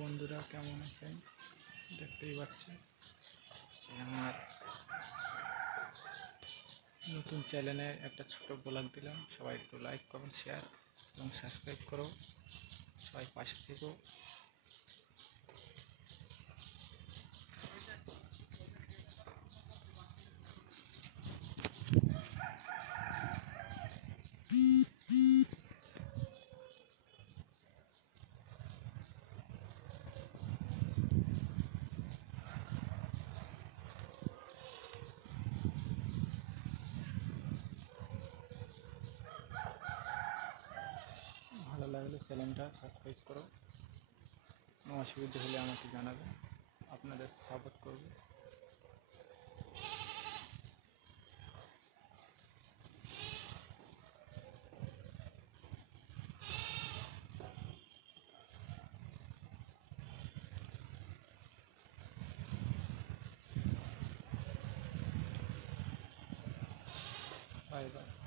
বন্ধুরা, কেমন আছেন? দেখতেই পাচ্ছেন যে আমার নতুন চ্যানেলে একটা ছোট ব্লগ দিলাম। সবাই একটু লাইক, কমেন্ট, শেয়ার এবং সাবস্ক্রাইব করো। সবাই পাশে থেকো। ভালো লাগলে চ্যানেলটা সাবস্ক্রাইব করো। কোনো অসুবিধা হলে আমাকে জানাবেন, আপনাদের সাপোর্ট করব। Bye bye.